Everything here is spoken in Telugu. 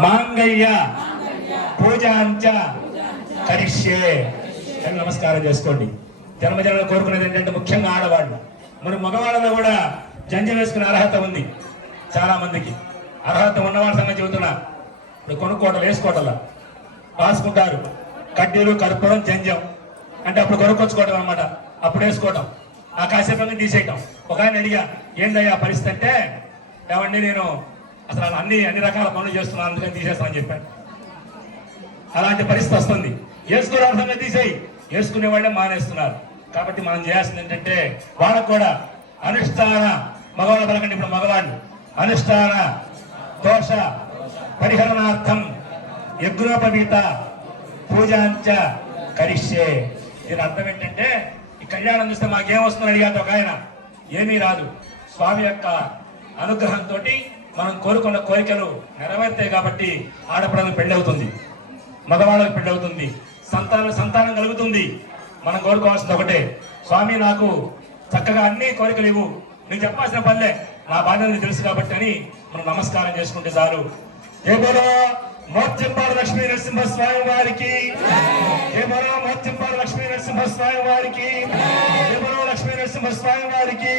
మాంగళ్య పూజాంచ కరిష్యే అని నమస్కారం చేసుకోండి. జన్మజన్మలు కోరుకునేది ఏంటంటే ముఖ్యంగా ఆడవాళ్ళు. మరి మగవాళ్ళలో కూడా జంజం వేసుకునే అర్హత ఉంది. చాలా మందికి అర్హత ఉన్నవాళ్ళ సంగతి చెబుతున్నా. ఇప్పుడు కొనుక్కోవటం వేసుకోవటంలా రాసుకుంటారు. కడ్డీలు కర్పూరం జంజం అంటే అప్పుడు కొనుక్కొచ్చుకోవటం అనమాట. అప్పుడు వేసుకోవటం ఆ కాసేపంగా తీసేయటం. ఒక ఆయన అడిగా ఏందయ్యా పరిస్థితి అంటే, ఏమండి నేను అసలు అన్ని రకాల పనులు చేస్తున్నాను అందుకని తీసేస్తానని చెప్పాను. అలాంటి పరిస్థితి వస్తుంది. వేసుకోవడం సంగతి తీసేయి, వేసుకునే వాళ్ళే మానేస్తున్నారు. కాబట్టి మనం చేయాల్సింది ఏంటంటే వాళ్ళకు కూడా అనుష్ఠాన మగవాళ్ళ పలకండి. ఇప్పుడు మగవాళ్ళు అనుష్ఠాన దోష పరిహరణార్థం యజ్ఞోపవీత పూజాంచ కరిష్యే. దీని అర్థం ఏంటంటే ఈ కళ్యాణం చూస్తే మాకేమొస్తుందని అడిగాడు ఒక ఆయన. ఏమీ రాదు, స్వామి యొక్క అనుగ్రహంతో మనం కోరుకున్న కోరికలు నెరవేర్తాయి. కాబట్టి ఆడపిల్లలకు పెళ్లి అవుతుంది, మగవాళ్ళకు పెళ్లి అవుతుంది, సంతానం కలుగుతుంది. మనం కోరుకోవాల్సింది ఒకటే, స్వామి నాకు చక్కగా అన్ని కోరికలు ఇవ్వు, నీకు చెప్పాల్సిన పనిలే, నా బాధ్యత తెలుసు కాబట్టి అని మనం నమస్కారం చేసుకుంటే చాలు. ఏ బోలో మోత్యంపాడు లక్ష్మీ నరసింహస్వామి వారికి, ఏ బోలో మోత్యంపాడు లక్ష్మీ నరసింహస్వామి వారికి, ఏ బోలో లక్ష్మీ నరసింహస్వామి వారికి.